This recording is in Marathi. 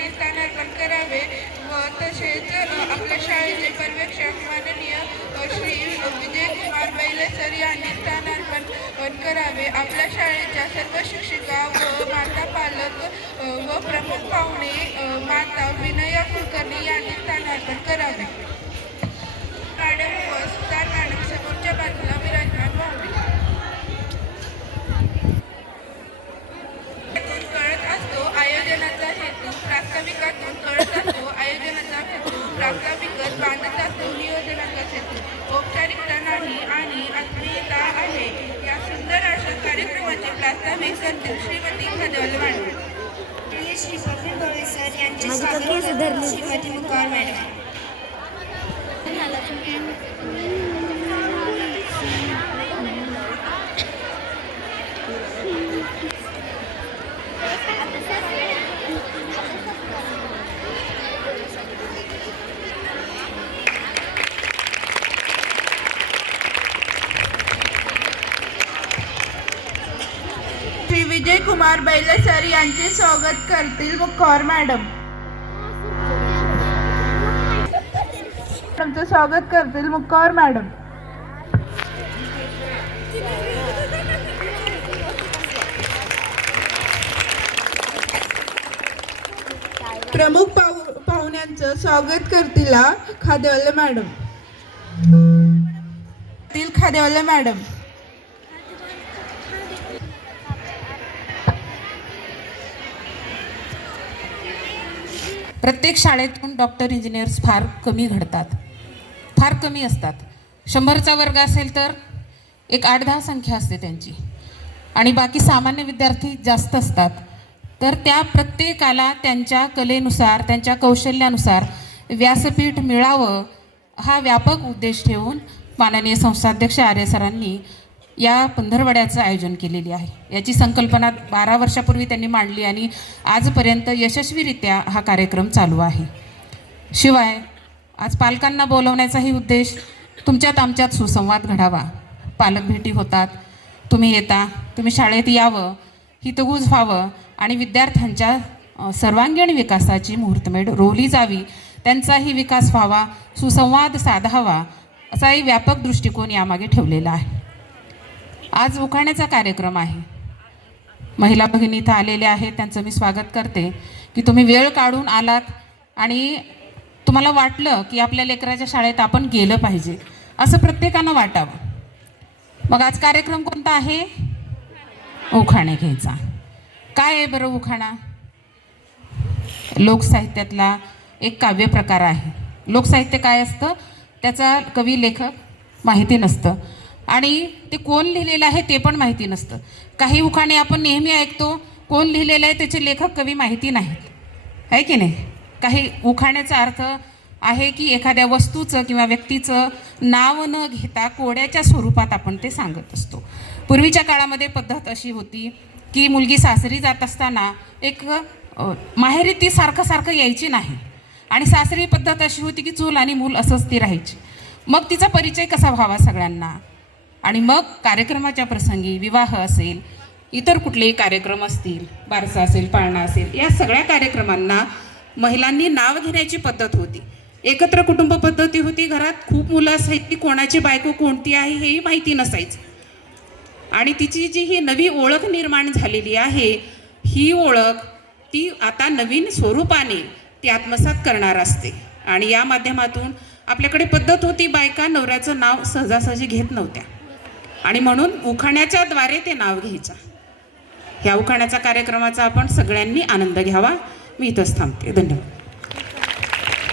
यांनी स्थानार्पण करावे व तसेच आपल्या शाळेचे पर्यवेक्षक माननीय श्री विजयकुमार बैले सर यांनी स्थानार्पण करावे। आपल्या शाळेच्या सर्व शिक्षिका व माता पालक व प्रमुख पाहुणे माता विनया कुलकर्णी यांनी स्थानार्पण करावे। मॅडम व सुतार मॅडम समोरच्या बाजूला विराजमान व्हावे। कळत असतो आयोजनाचा हेतू प्रास्ताविकातून कळत असतो आयोजनाचा हेतू प्रास्ताविकच बांधत असतो नियोजनाचा हेतू औपचारिकता नाही आणि आत्मीयता आहे। या सुंदर अशा कार्यक्रमाचे प्रास्ताविक करतील श्रीमती खदवल मॅडम। श्री प्रवीण गवळे सर यांचे स्वागत श्रीमती मुकार मॅडम। श्री विजयकुमार बैले सर यांचे स्वागत करतील मुक्कार मॅडम। तुमचं स्वागत करतील मुक्कार मॅडम। प्रमुख पाहुण्यांचं स्वागत करतील खादेवाले मॅडम। खादेवाले मॅडम। प्रत्येक शाळेतून डॉक्टर इंजिनियर्स फार कमी घडतात, फार कमी असतात। 100चा वर्ग असेल तर एक 8-10 संख्या असते त्यांची आणि बाकी सामान्य विद्यार्थी जास्त असतात। तर त्या प्रत्येकाला त्यांच्या कलेनुसार त्यांच्या कौशल्यानुसार व्यासपीठ मिळावं हा व्यापक उद्देश ठेवून माननीय संस्थाध्यक्ष आर्य सरांनी या पंधरवड्याचं आयोजन केलेली आहे। याची संकल्पना 12 वर्षापूर्वी त्यांनी मांडली आणि आजपर्यंत यशस्वीरित्या हा कार्यक्रम चालू आहे। शिवाय आज पालकांना बोलवण्याचाही उद्देश तुमच्यात आमच्यात सुसंवाद घडावा। पालक भेटी होतात, तुम्ही येता, तुम्ही शाळेत यावं, हितगुज व्हावं आणि विद्यार्थ्यांच्या सर्वांगीण विकासाची मुहूर्तमेढ रोवली जावी, त्यांचाही विकास व्हावा, सुसंवाद साधावा असाही व्यापक दृष्टिकोन यामागे ठेवलेला आहे। आज उखाण्याचा कार्यक्रम आहे। महिला भगिनी इथं आलेल्या आहेत, त्यांचं मी स्वागत करते की तुम्ही वेळ काढून आलात आणि तुम्हाला वाटलं की आपल्या लेकराच्या शाळेत आपण गेलं पाहिजे असं प्रत्येकानं वाटावं। मग आज कार्यक्रम कोणता आहे? उखाणे घ्यायचा। काय आहे बरं उखाणा? लोकसाहित्यातला एक काव्य प्रकार आहे। लोकसाहित्य काय असतं त्याचा कवी लेखक माहिती नसतं आणि ते कोण लिहिलेलं आहे ते पण माहिती नसतं। काही उखाणे आपण नेहमी ऐकतो, कोण लिहिलेलं आहे त्याचे लेखक कवी माहिती नाहीत, आहे की नाही? काही उखाण्याचा अर्थ आहे की एखाद्या वस्तूचं किंवा व्यक्तीचं नाव न घेता कोड्याच्या स्वरूपात आपण ते सांगत असतो। पूर्वीच्या काळामध्ये पद्धत अशी होती की मुलगी सासरी जात असताना एक माहेरी ती सारखं यायची नाही आणि सासरी पद्धत अशी होती की चूल आणि मूल असंच ती राहायची। मग तिचा परिचय कसा व्हावा सगळ्यांना आणि मग कार्यक्रमाच्या प्रसंगी विवाह असेल, इतर कुठलेही कार्यक्रम असतील, बारसा असेल, पाळणा असेल, या सगळ्या कार्यक्रमांना महिलांनी नाव घेण्याची पद्धत होती। एकत्र कुटुंब पद्धती होती, घरात खूप मुलं असायची, कोणाची बायको कोणती आहे हेही माहिती नसायचं आणि तिची जी ही नवी ओळख निर्माण झालेली आहे ही ओळख ती आता नवीन स्वरूपाने ती आत्मसात करणार असते आणि या माध्यमातून आपल्याकडे पद्धत होती बायका नवऱ्याचं नाव सहजासहजी घेत नव्हत्या आणि म्हणून उखाण्याच्या द्वारे ते नाव घ्यायचं। ह्या उखाण्याचा कार्यक्रमाचा आपण सगळ्यांनी आनंद घ्यावा। मी इथंच थांबते। धन्यवाद।